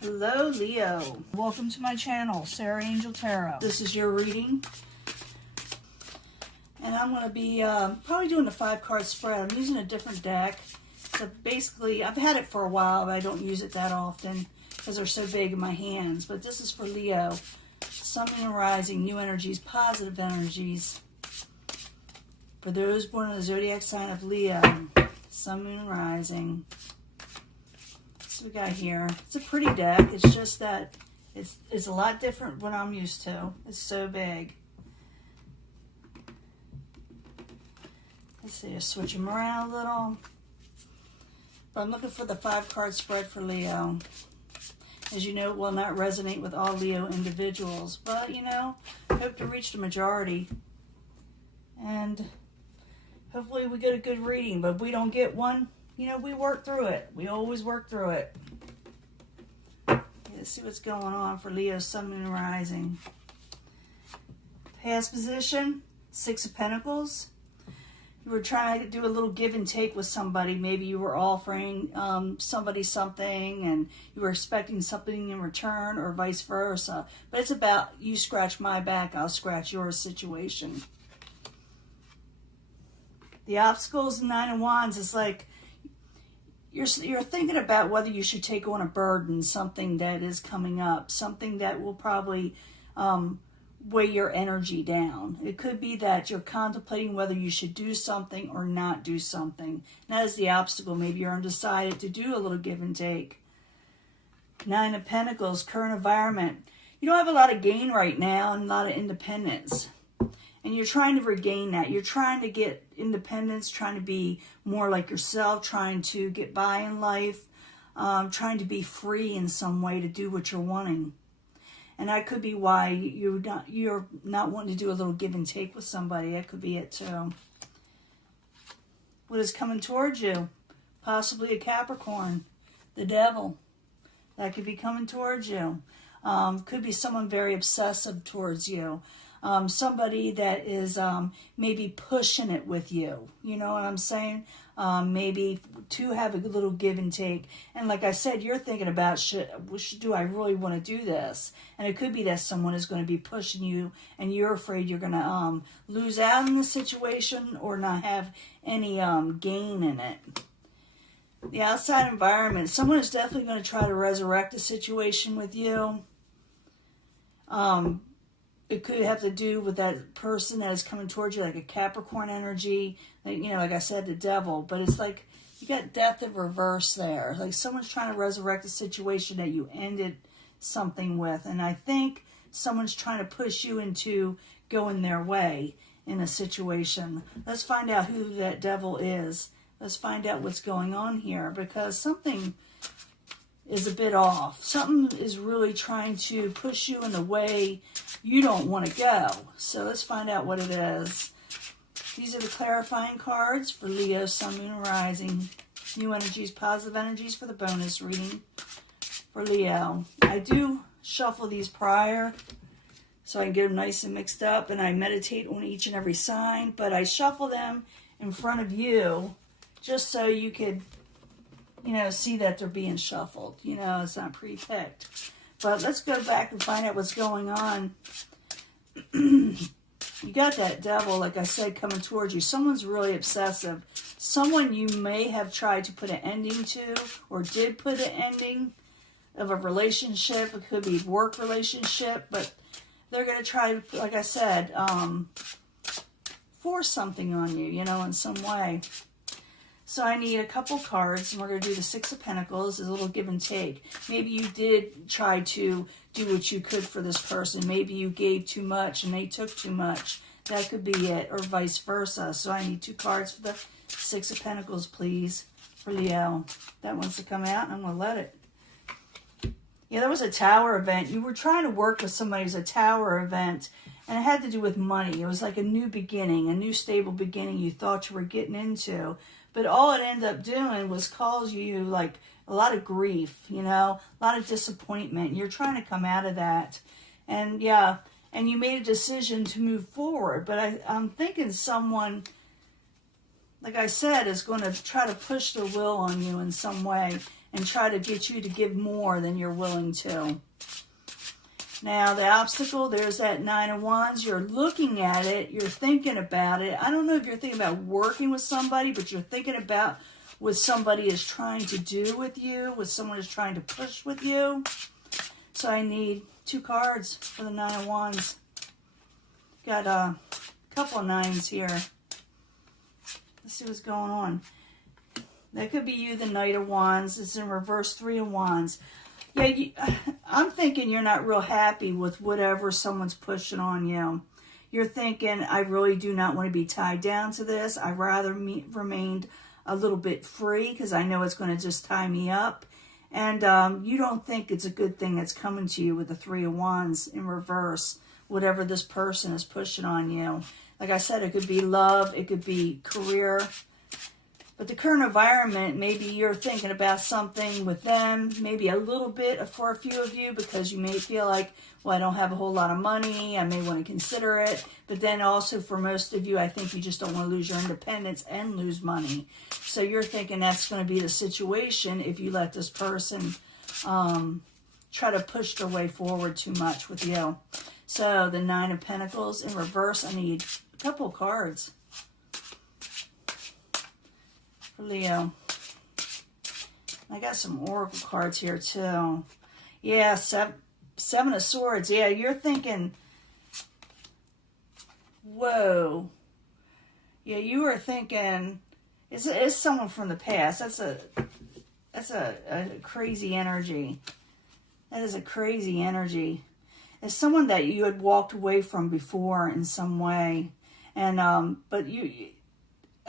Hello, Leo. Welcome to my channel, Sarah Angel Tarot. This is your reading. And I'm going to be probably doing a 5-card spread. I'm using a different deck. So basically, I've had it for a while, but I don't use it that often because they're so big in my hands. But this is for Leo. Sun, Moon, and Rising, new energies, positive energies. For those born in the zodiac sign of Leo, Sun, Moon, and Rising. So we got here. It's a pretty deck. It's just that it's a lot different than I'm used to. It's so big. Let's see, just switch them around a little. But I'm looking for the 5-card spread for Leo. As you know, it will not resonate with all Leo individuals. But, you know, I hope to reach the majority. And hopefully we get a good reading. But if we don't get one, you know, we work through it. We always work through it. Let's see what's going on for Leo, Sun, Moon, and Rising. Past position, 6 of Pentacles. You were trying to do a little give and take with somebody. Maybe you were offering somebody something and you were expecting something in return, or vice versa. But it's about you scratch my back, I'll scratch your situation. The obstacles, 9 of Wands, is like you're thinking about whether you should take on a burden, something that is coming up, something that will probably weigh your energy down. It could be that you're contemplating whether you should do something or not do something. That is the obstacle. Maybe you're undecided to do a little give and take. 9 of Pentacles, current environment. You don't have a lot of gain right now and a lot of independence. And you're trying to regain that. You're trying to get independence, trying to be more like yourself, trying to get by in life, trying to be free in some way to do what you're wanting. And that could be why you're not wanting to do a little give and take with somebody. That could be it too. What is coming towards you? Possibly a Capricorn, the devil. That could be coming towards you. Could be someone very obsessive towards you. Somebody that is maybe pushing it with you. You know what I'm saying? Maybe to have a little give and take. And like I said, you're thinking about, do I really want to do this? And it could be that someone is going to be pushing you and you're afraid you're going to lose out in the situation or not have any gain in it. The outside environment, someone is definitely going to try to resurrect a situation with you. It could have to do with that person that is coming towards you, like a Capricorn energy. You know, like I said, the devil. But it's like you got death in reverse there. Like someone's trying to resurrect a situation that you ended something with. And I think someone's trying to push you into going their way in a situation. Let's find out who that devil is. Let's find out what's going on here. Because something is a bit off. Something is really trying to push you in the way you don't want to go. So let's find out what it is. These are the clarifying cards for Leo, Sun, Moon, and Rising. New energies, positive energies for the bonus reading for Leo. I do shuffle these prior so I can get them nice and mixed up, and I meditate on each and every sign, but I shuffle them in front of you just so you could, you know, see that they're being shuffled. You know, it's not pre-picked. But let's go back and find out what's going on. You got that devil, like I said, coming towards you. Someone's really obsessive. Someone you may have tried to put an ending to or did put an ending of a relationship. It could be work relationship, but they're going to try, like I said, force something on you, you know, in some way. So I need a couple cards, and we're going to do the 6 of Pentacles, a little give and take. Maybe you did try to do what you could for this person. Maybe you gave too much and they took too much. That could be it, or vice versa. So I need 2 cards for the 6 of Pentacles, please, for Leo. That wants to come out, and I'm going to let it. Yeah, there was a tower event. You were trying to work with somebody. It was a tower event, and it had to do with money. It was like a new beginning, a new stable beginning you thought you were getting into. But all it ended up doing was cause you like a lot of grief, you know, a lot of disappointment. You're trying to come out of that. And yeah, and you made a decision to move forward. But I'm thinking someone, like I said, is going to try to push their will on you in some way. and try to get you to give more than you're willing to. Now, the obstacle, there's that Nine of Wands. You're looking at it. You're thinking about it. I don't know if you're thinking about working with somebody, but you're thinking about what somebody is trying to do with you, what someone is trying to push with you. So I need 2 cards for the Nine of Wands. Got a couple of nines here. Let's see what's going on. That could be you, the Knight of Wands. It's in reverse, 3 of Wands. Yeah, I'm thinking you're not real happy with whatever someone's pushing on you. You're thinking, I really do not want to be tied down to this. I'd rather remain a little bit free because I know it's going to just tie me up. And you don't think it's a good thing that's coming to you with the 3 of Wands in reverse, whatever this person is pushing on you. Like I said, it could be love, it could be career. But the current environment, maybe you're thinking about something with them, maybe a little bit for a few of you, because you may feel like, well, I don't have a whole lot of money, I may want to consider it. But then also for most of you, I think you just don't want to lose your independence and lose money. So you're thinking that's going to be the situation if you let this person try to push their way forward too much with you. So the 9 of Pentacles in reverse, I need a couple of cards. Leo. I got some oracle cards here too. Yeah, 7 of Swords. Yeah, you're thinking, whoa. Yeah, you are thinking, it's someone from the past. That's a crazy energy. That is a crazy energy. It's someone that you had walked away from before in some way. And, but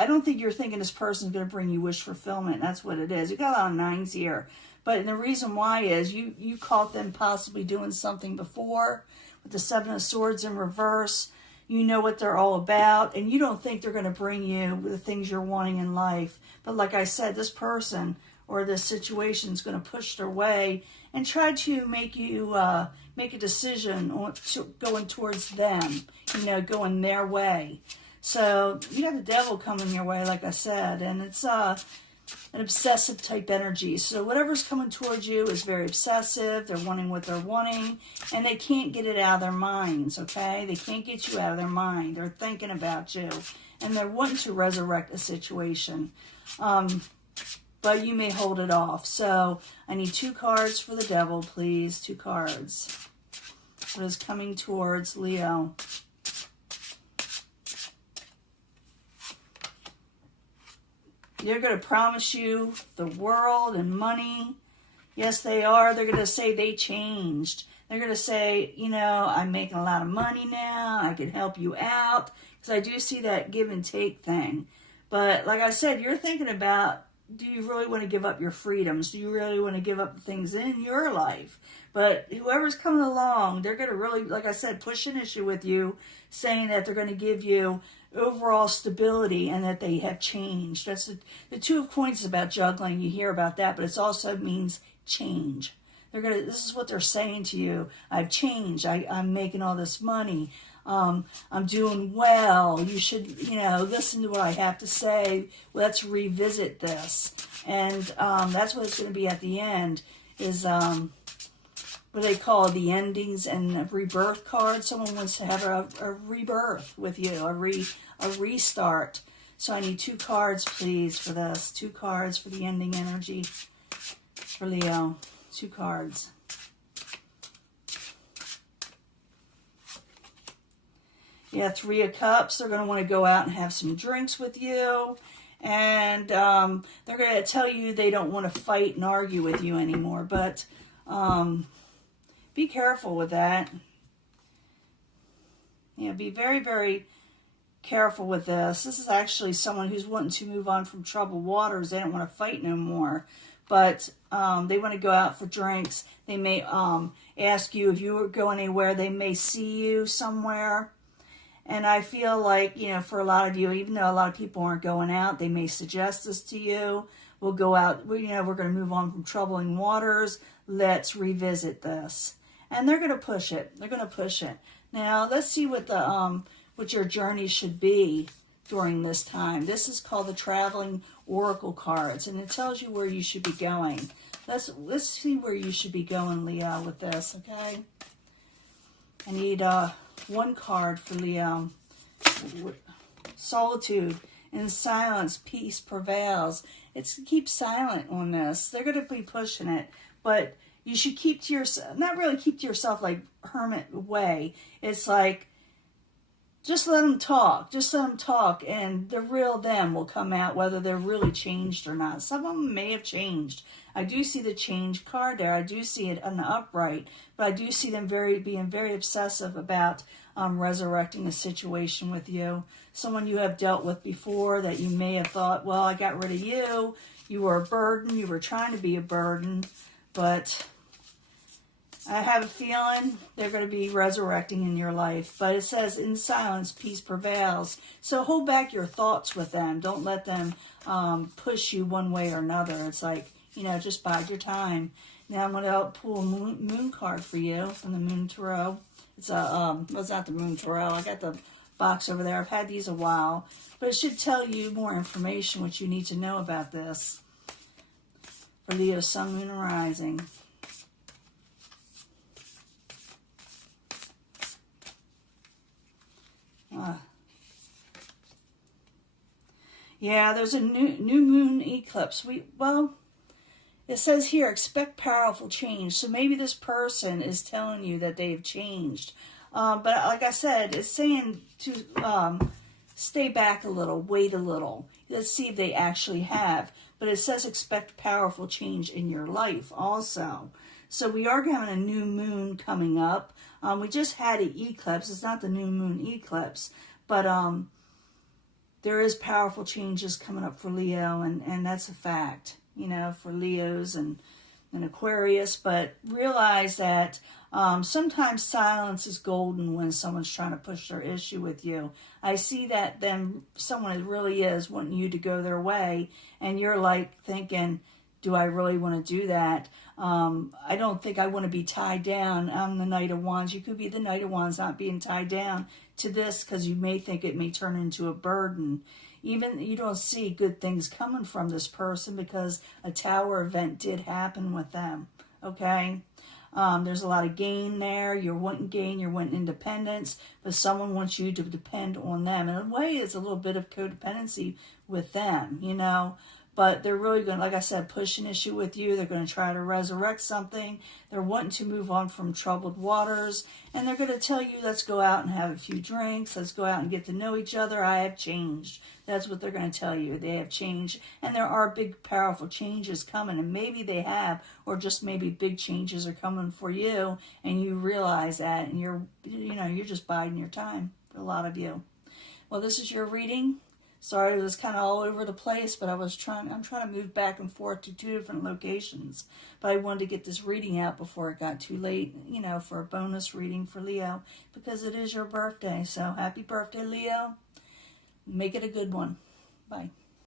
I don't think you're thinking this person's going to bring you wish fulfillment. That's what it is. You got a lot of 9s here. But the reason why is you caught them possibly doing something before with the 7 of Swords in reverse. You know what they're all about. And you don't think they're going to bring you the things you're wanting in life. But like I said, this person or this situation is going to push their way and try to make you make a decision on going towards them. You know, going their way. So you got the Devil coming your way, like I said, and it's an obsessive type energy. So whatever's coming towards you is very obsessive. They're wanting what they're wanting, and they can't get it out of their minds, okay? They can't get you out of their mind. They're thinking about you, and they're wanting to resurrect a situation. But you may hold it off. So I need 2 cards for the Devil, please. 2 cards. What is coming towards Leo? They're going to promise you the world and money. Yes, they are. They're going to say they changed. They're going to say, you know, I'm making a lot of money now. I can help you out. Because I do see that give and take thing. But like I said, you're thinking about, do you really want to give up your freedoms? Do you really want to give up things in your life? But whoever's coming along, they're going to really, like I said, push an issue with you, saying that they're going to give you overall stability and that they have changed. That's the 2 of Coins is about juggling. You hear about that, but it also means change. This is what they're saying to you. I've changed. I'm making all this money. I'm doing well. You should, listen to what I have to say. Let's revisit this. And that's what it's going to be at the end is what they call the endings and a rebirth card. Someone wants to have a rebirth with you, a restart. So I need 2 cards, please, for this. 2 cards for the ending energy for Leo. 2 cards. Yeah, 3 of Cups. They're going to want to go out and have some drinks with you. And they're going to tell you they don't want to fight and argue with you anymore. But be careful with that. Yeah, be very, very careful with this. This is actually someone who's wanting to move on from troubled waters. They don't want to fight no more. But they want to go out for drinks. They may ask you if you are going anywhere. They may see you somewhere. And I feel like, for a lot of you, even though a lot of people aren't going out, they may suggest this to you. We'll go out, we're going to move on from troubling waters. Let's revisit this. And they're going to push it. They're going to push it. Now, let's see what what your journey should be during this time. This is called the Traveling Oracle cards, and it tells you where you should be going. Let's see where you should be going, Leo, with this, okay? I need one card for Leo. Solitude. In silence, peace prevails. Keep silent on this. They're going to be pushing it, but you should keep to yourself, not really keep to yourself like hermit way. It's like, just let them talk. Just let them talk, and the real them will come out, whether they're really changed or not. Some of them may have changed. I do see the change card there. I do see it on the upright, but I do see them being very obsessive about resurrecting a situation with you. Someone you have dealt with before that you may have thought, well, I got rid of you. You were a burden. You were trying to be a burden, but I have a feeling they're going to be resurrecting in your life. But it says, in silence, peace prevails. So hold back your thoughts with them. Don't let them push you one way or another. It's like, just bide your time. Now I'm going to pull a moon card for you from the Moon Tarot. It's well, it's not the Moon Tarot. I got the box over there. I've had these a while. But it should tell you more information, what you need to know about this. For Leo, Sun, Moon, and Rising. Yeah, there's a new moon eclipse. It says here, expect powerful change. So maybe this person is telling you that they've changed. But like I said, it's saying to stay back a little, wait a little. Let's see if they actually have. But it says expect powerful change in your life also. So we are having a new moon coming up. We just had an eclipse. It's not the new moon eclipse. But there is powerful changes coming up for Leo. And that's a fact, for Leos and Aquarius. But realize that sometimes silence is golden when someone's trying to push their issue with you. I see that then someone really is wanting you to go their way. And you're like thinking, do I really want to do that? I don't think I want to be tied down. I'm the Knight of Wands. You could be the Knight of Wands, not being tied down to this because you may think it may turn into a burden. Even you don't see good things coming from this person because a Tower event did happen with them. Okay? There's a lot of gain there. You're wanting gain. You're wanting independence. But someone wants you to depend on them. In a way, it's a little bit of codependency with them, But they're really going to, like I said, push an issue with you. They're going to try to resurrect something. They're wanting to move on from troubled waters. And they're going to tell you, let's go out and have a few drinks. Let's go out and get to know each other. I have changed. That's what they're going to tell you. They have changed. And there are big, powerful changes coming. And maybe they have, or just maybe big changes are coming for you. And you realize that. And you're just biding your time for a lot of you. Well, this is your reading. Sorry, it was kind of all over the place, but I'm trying to move back and forth to 2 different locations. But I wanted to get this reading out before it got too late, for a bonus reading for Leo, because it is your birthday. So happy birthday, Leo. Make it a good one. Bye.